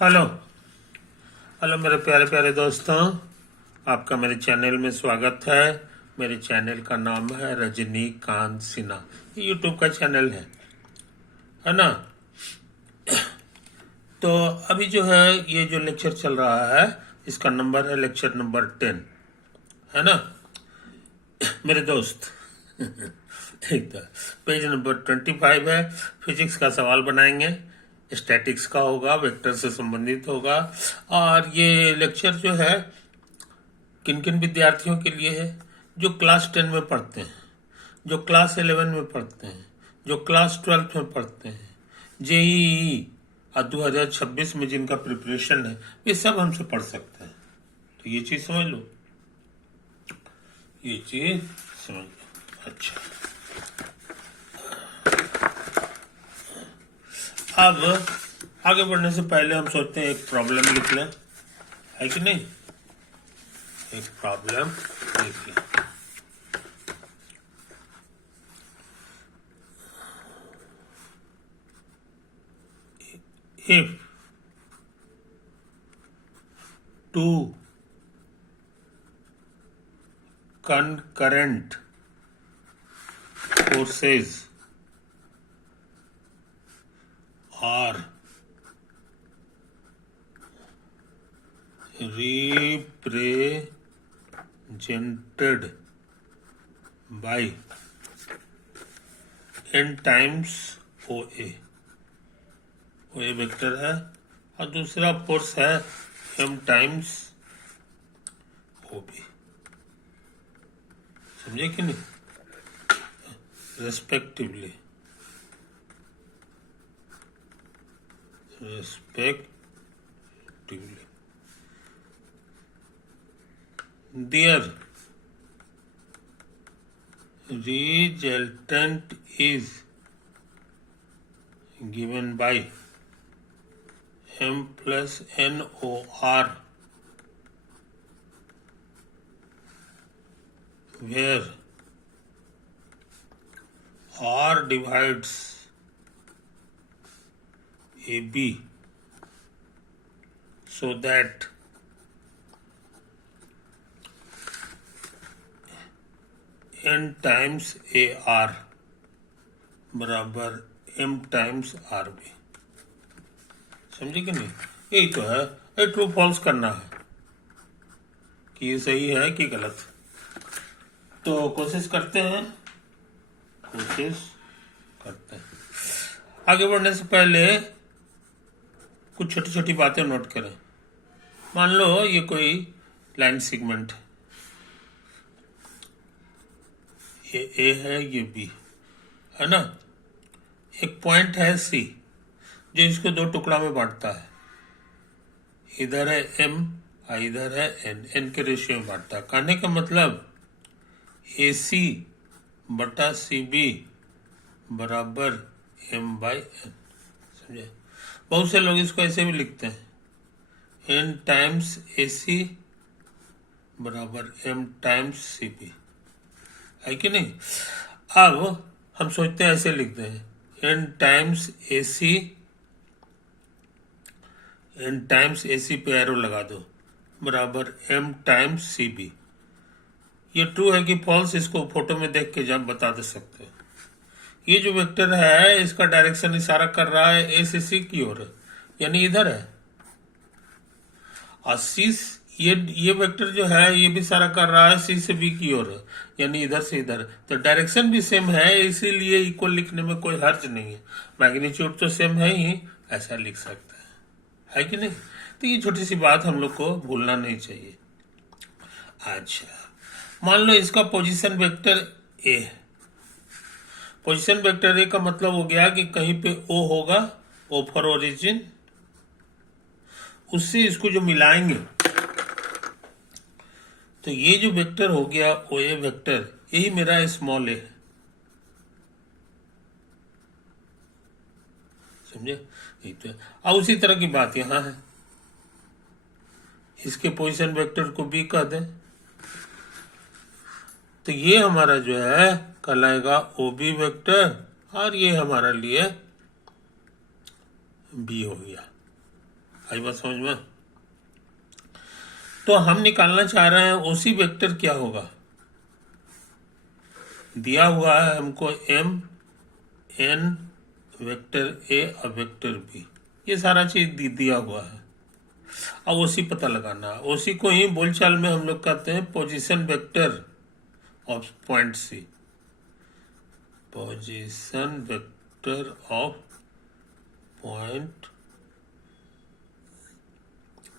Hello hello मेरे प्यारे प्यारे दोस्तों, आपका मेरे चैनल में स्वागत है। मेरे चैनल का नाम है रजनीकांत सिन्हा। ये यूट्यूब का चैनल है ना। तो अभी जो है ये जो लेक्चर चल रहा है, इसका नंबर है लेक्चर नंबर 10, है ना मेरे दोस्त। ठीक है, पेज नंबर 25 है। फिजिक्स का सवाल बनाएंगे, स्टैटिक्स का होगा, वेक्टर से संबंधित होगा। और ये लेक्चर जो है किन किन विद्यार्थियों के लिए है? जो क्लास 10 में पढ़ते हैं, जो क्लास 11 में पढ़ते हैं, जो क्लास 12 में पढ़ते हैं, जेईई और 2026 में जिनका प्रिपरेशन है, ये सब हमसे पढ़ सकते हैं। तो ये चीज समझ लो, ये चीज समझ लो। अच्छा, अब आगे बढ़ने से पहले हम सोचते हैं एक प्रॉब्लम लिख लें, है कि नहीं? एक प्रॉब्लम लिख लें। if two concurrent forces are represented by n times OA, OA vector है, और दूसरा फोर्स है m टाइम्स OB। समझे कि नहीं? Respectively their resultant is given by m plus NOR, where R divides AB so that n times AR बराबर m times RB। समझे कि नहीं? यही तो है, ये ट्रू फॉल्स करना है कि ये सही है कि गलत। तो कोशिश करते हैं। आगे बढ़ने से पहले कुछ छोटी छोटी बातें नोट करें। मान लो ये कोई लाइन सेगमेंट है, ये ए है, ये बी है ना। एक पॉइंट है सी जो इसको दो टुकड़ा में बांटता है, इधर है एम और इधर है एन, एन के रेशियो में बांटता है। कहने का मतलब ए सी बटा सी बी बराबर एम बाई एन। समझे? बहुत से लोग इसको ऐसे भी लिखते हैं, एन टाइम्स ए सी बराबर एम टाइम्स सी बी, है कि नहीं? अब हम सोचते हैं ऐसे लिखते हैं, एन टाइम्स ए सी, एन टाइम्स ए सी पे एरो लगा दो, बराबर एम टाइम्स सी बी। ये ट्रू है कि फॉल्स, इसको फोटो में देख के जब बता दे सकते हैं। ये जो वेक्टर है इसका डायरेक्शन इशारा कर रहा है ए से सी की ओर, यानी इधर है। और सी, ये वेक्टर जो है ये भी इशारा कर रहा है सी से बी की ओर, यानी इधर से इधर। तो डायरेक्शन भी सेम है, इसीलिए इक्वल लिखने में कोई हर्ज नहीं है। मैग्नीट्यूड तो सेम है ही, ऐसा लिख सकते हैं, है कि नहीं? तो ये छोटी सी बात हम लोग को भूलना नहीं चाहिए। अच्छा, मान लो इसका पोजीशन वेक्टर ए है। पोजीशन वेक्टर ए का मतलब हो गया कि कहीं पे ओ होगा, ओ फॉर ओरिजिन, उससे इसको जो मिलाएंगे तो ये जो वेक्टर हो गया ओ ए वेक्टर, यही मेरा स्मॉल ए है। समझे? तो अब उसी तरह की बात यहां है, इसके पोजीशन वेक्टर को बी कह दें तो ये हमारा जो है कहलाएगा ओ बी वेक्टर, और ये हमारा लिए बी हो गया। आई बात समझ में? तो हम निकालना चाह रहे हैं ओसी वेक्टर क्या होगा। दिया हुआ है हमको एम एन वेक्टर ए और वेक्टर बी, ये सारा चीज दिया हुआ है। अब ओसी पता लगाना है। ओसी को ही बोलचाल में हम लोग कहते हैं position vector of point C, position vector of point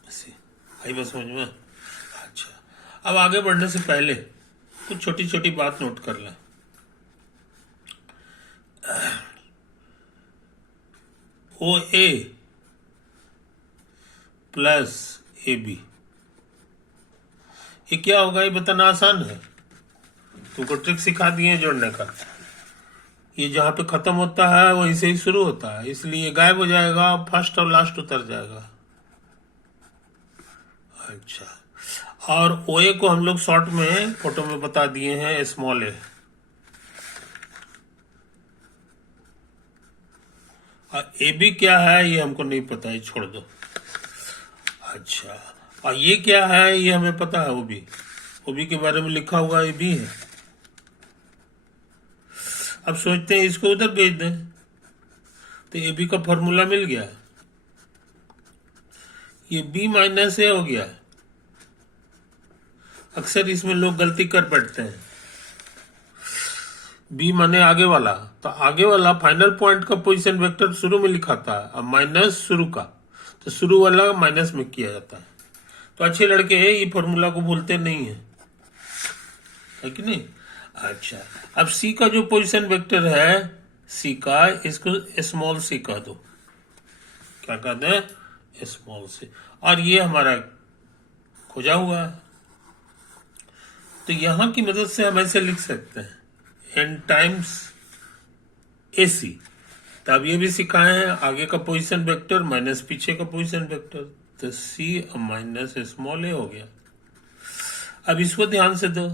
C. आई बात समझ में? अच्छा, अब आगे बढ़ने से पहले कुछ छोटी छोटी बात नोट कर लें। ओ ए प्लस ए बी, ये क्या होगा ये बताना आसान है। तुमको ट्रिक सिखा दिए जोड़ने का। ये जहां पे खत्म होता है वहीं से ही शुरू होता है, इसलिए गायब हो जाएगा, फर्स्ट और लास्ट उतर जाएगा। अच्छा, और ओ ए को हम लोग शॉर्ट में फोटो में बता दिए हैं स्मॉल ए। और ए बी क्या है ये हमको नहीं पता है, छोड़ दो। अच्छा, और ये क्या है ये हमें पता है, वो भी के बारे में लिखा हुआ ये भी है। अब सोचते हैं इसको उधर भेज दें, तो ए बी का फॉर्मूला मिल गया, ये बी माइनस ए हो गया। अक्सर इसमें लोग गलती कर बैठते हैं, बी माने आगे वाला, तो आगे वाला फाइनल पॉइंट का पोजीशन वेक्टर शुरू में लिखा था, अब माइनस शुरू का, तो शुरू वाला माइनस में किया जाता है। तो अच्छे लड़के ये फॉर्मूला को भूलते नहीं है कि नहीं? अच्छा, अब सी का जो पोजीशन वेक्टर है सी का, इसको स्मॉल सी कह दो। क्या कहते हैं? Small C. और ये हमारा खोजा हुआ है, तो यहां की मदद से हम ऐसे लिख सकते हैं एन टाइम्स ए सी। तो अब ये भी सिखाए हैं, आगे का पोजीशन वेक्टर माइनस पीछे का पोजीशन वेक्टर, तो सी माइनस स्मॉल ए हो गया। अब इसको ध्यान से दो,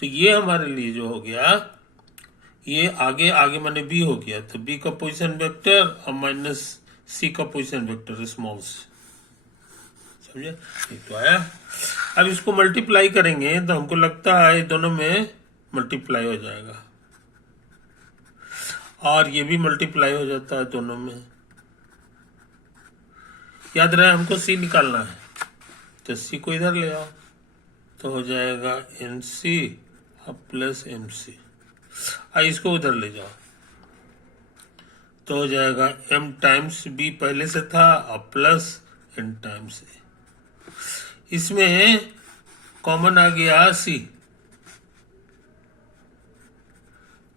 तो ये हमारे लिए जो हो गया, ये आगे आगे माने बी हो गया, तो बी का पोजीशन वेक्टर और माइनस सी का पोजीशन वेक्टर स्मॉल सी। समझे? ये तो आया। अब इसको मल्टीप्लाई करेंगे तो हमको लगता है दोनों में मल्टीप्लाई हो जाएगा, और ये भी मल्टीप्लाई हो जाता है दोनों में। याद रहे हमको सी निकालना है, तो सी को इधर ले आओ, तो हो जाएगा N C plus M C. इसको उधर ले जाओ, तो हो जाएगा एम टाइम्स बी पहले से था और प्लस एन टाइम्स ए। इसमें कॉमन आ गया सी,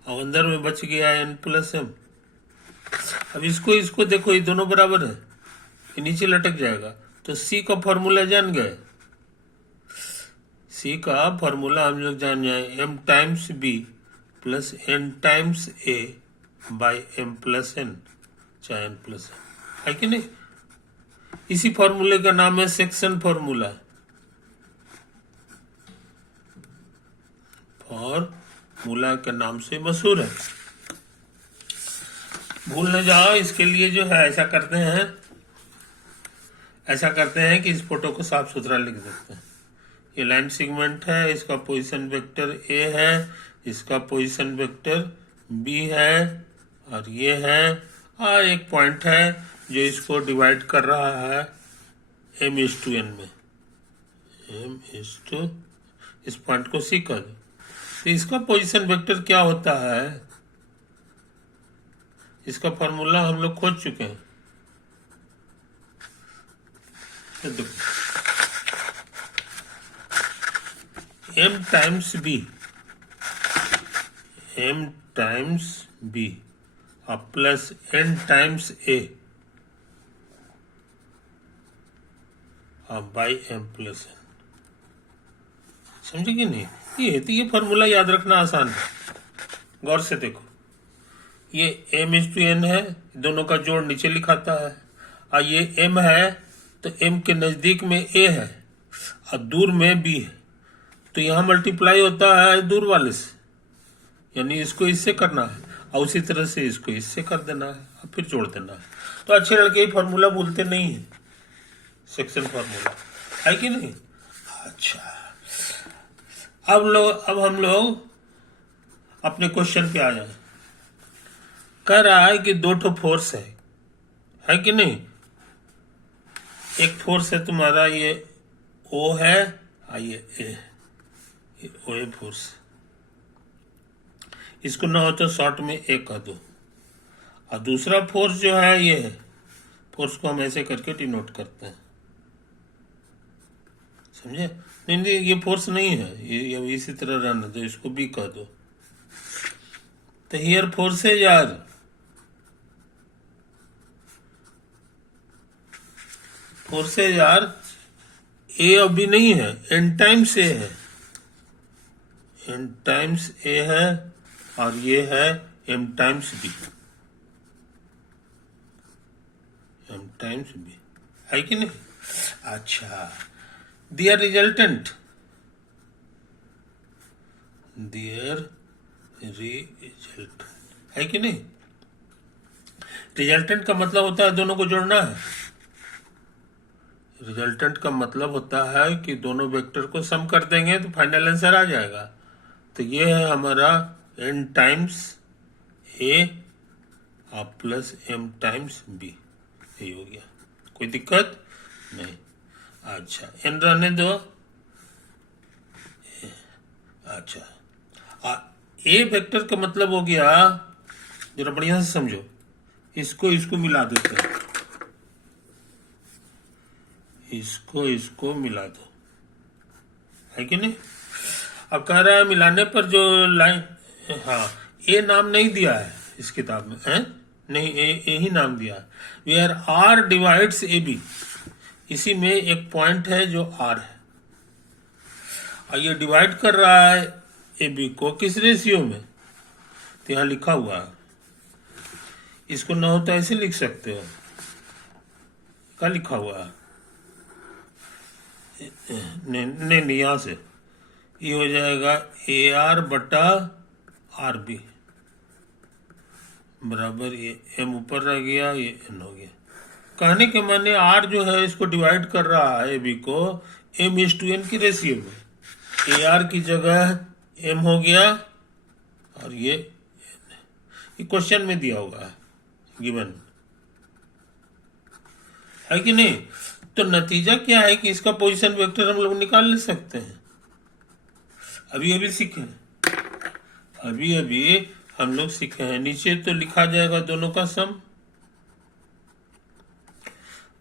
और अंदर में बच गया एन प्लस एम। अब इसको देखो, ये दोनों बराबर है, ये नीचे लटक जाएगा, तो सी का फॉर्मूला जान गए। सी का फॉर्मूला हम लोग जान जाए, M times B plus N times A by M plus N, चाहे एन प्लस एन, है कि नहीं? इसी फॉर्मूले का नाम है सेक्शन फॉर्मूला। फॉर्मूला के नाम से मशहूर है, भूल न जाओ। इसके लिए जो है ऐसा करते हैं कि इस फोटो को साफ सुथरा लिख देते हैं। ये लाइन सेगमेंट है, इसका पोजीशन वेक्टर ए है, इसका पोजीशन वेक्टर बी है, और ये है, और एक पॉइंट है जो इसको डिवाइड कर रहा है m/n में, m/, इस पॉइंट को सी कर दो। तो इसका पोजीशन वेक्टर क्या होता है, इसका फॉर्मूला हम लोग खोज चुके हैं। m टाइम्स बी और प्लस n टाइम्स ए और बाई m प्लस n। समझे कि नहीं? ये फॉर्मूला याद रखना आसान है, गौर से देखो। ये m/n है, दोनों का जोड़ नीचे लिखाता है, और ये m है, तो m के नजदीक में a है और दूर में b है, तो यहाँ मल्टीप्लाई होता है दूर वाले से, यानी इसको इससे करना है, और उसी तरह से इसको इससे कर देना है और फिर जोड़ देना है। तो अच्छे लड़के ही फार्मूला बोलते नहीं है, सेक्शन फार्मूला है कि नहीं। अच्छा, अब हम लोग अपने क्वेश्चन पे आ जाए। कह रहा है कि दो ठो फोर्स है कि नहीं। एक फोर्स है तुम्हारा ये ओ है और ये ए, ओ ए फोर्स। इसको ना हो तो शॉर्ट में ए कह दो। और दूसरा फोर्स जो है ये है, फोर्स को हम ऐसे करके डिनोट करते हैं, समझे। नहीं ये फोर्स नहीं है, ये इसी तरह रहने दो, इसको बी कह दो। तो हियर फोर्सेज आर ए और बी नहीं है, एन टाइम्स ए है, एन टाइम्स ए है और ये है M times B, M times B है कि नहीं। अच्छा, दियर रिजल्टेंट है कि नहीं। रिजल्टेंट का मतलब होता है दोनों को जोड़ना है। रिजल्टेंट का मतलब होता है कि दोनों वेक्टर को सम कर देंगे तो फाइनल आंसर आ जाएगा। तो ये है हमारा एन टाइम्स ए प्लस एम टाइम्स बी, यही हो गया, कोई दिक्कत नहीं। अच्छा, एन रहने दो। अच्छा, ए वेक्टर का मतलब हो गया, जरा बढ़िया से समझो, इसको मिला देते हैं, इसको मिला दो, है कि नहीं। अब कह रहा है मिलाने पर जो लाइन, हाँ ए नाम नहीं दिया है इस किताब में, है नहीं, ए ही नाम दिया है। Where R divides A B, इसी में एक पॉइंट है जो आर है और ये डिवाइड कर रहा है ए बी को किस रेशियो में, तो यहां लिखा हुआ है। इसको न होता ऐसे लिख सकते हो, क्या लिखा हुआ है, नहीं यहां से ये हो जाएगा ए आर बटा आर बी बराबर ये एम ऊपर रह गया, ये एन हो गया। कहने के माने आर जो है इसको डिवाइड कर रहा है ए बी को एम इज टू एन की रेशियो में। ए आर की जगह एम हो गया और ये क्वेश्चन में दिया हुआ है, गिवन है कि नहीं। तो नतीजा क्या है कि इसका पोजीशन वेक्टर हम लोग निकाल ले सकते हैं। अभी सीखे, अभी हम लोग सीखे हैं। नीचे तो लिखा जाएगा दोनों का सम,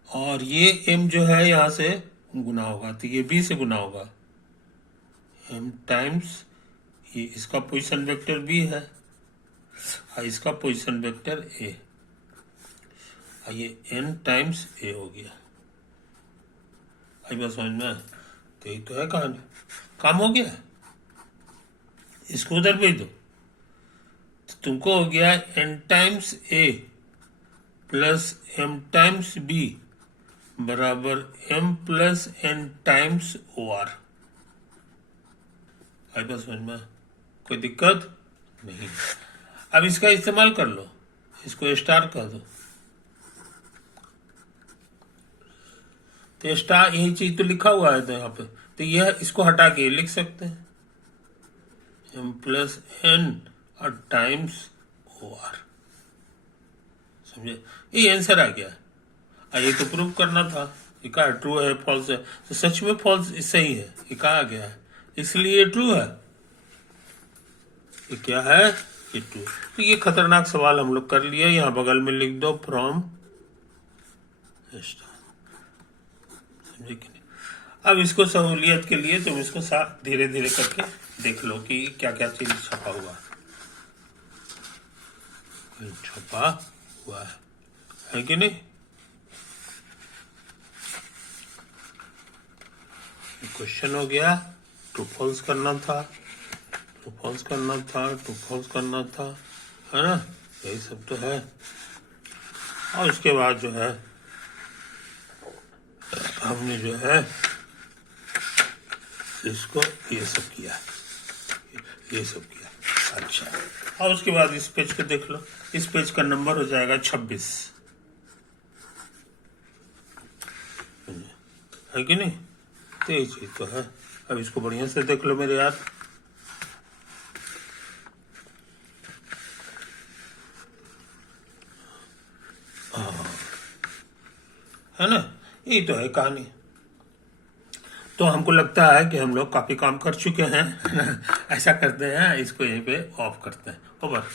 और ये m जो है यहां से गुना होगा, तो ये b से गुना होगा, m टाइम्स ये इसका पोजीशन वेक्टर b है और इसका पोजीशन वेक्टर a, और ये n टाइम्स a हो गया। आई बात समझ में, तो यही तो है कहानी, काम हो गया। इसको उधर भेज दो, तो तुमको हो गया n times a plus m times b बराबर m plus n times O R. आई बात समझ में, कोई दिक्कत नहीं। अब इसका इस्तेमाल कर लो, इसको स्टार कर दो, तो स्टार यही चीज तो लिखा हुआ है तो यहाँ पे, तो यह इसको हटा के लिख सकते हैं m प्लस n और टाइम्स ओ आर, समझे। ये आंसर आ गया। ये तो प्रूव करना था, ये कहा ट्रू है फॉल्स है, तो सच में फॉल्स सही है, ये कहा आ गया है, इसलिए ये ट्रू है। ये क्या है, ये ट्रू। तो ये खतरनाक सवाल हम लोग कर लिए, यहाँ बगल में लिख दो फ्रॉम स्टार, समझे कि नहीं। अब इसको सहूलियत के लिए तुम इसको साथ धीरे धीरे करके देख लो कि क्या क्या चीज छपा हुआ है कि नहीं। क्वेश्चन हो गया, ट्रू फॉल्स करना था, ट्रू फॉल्स करना था, ट्रू फॉल्स करना था, है ना, यही सब तो है। और उसके बाद जो है हमने जो है इसको ये सब किया। अच्छा, और उसके बाद इस पेज को देख लो, इस पेज का नंबर हो जाएगा 26। है कि नहीं? तो ये चीज तो है। अब इसको बढ़िया से देख लो मेरे यार। है ना, यही तो है कहानी। तो हमको लगता है कि हम लोग काफी काम कर चुके हैं, है ना? ऐसा करते हैं, इसको यहीं पे ऑफ करते हैं। ओवर।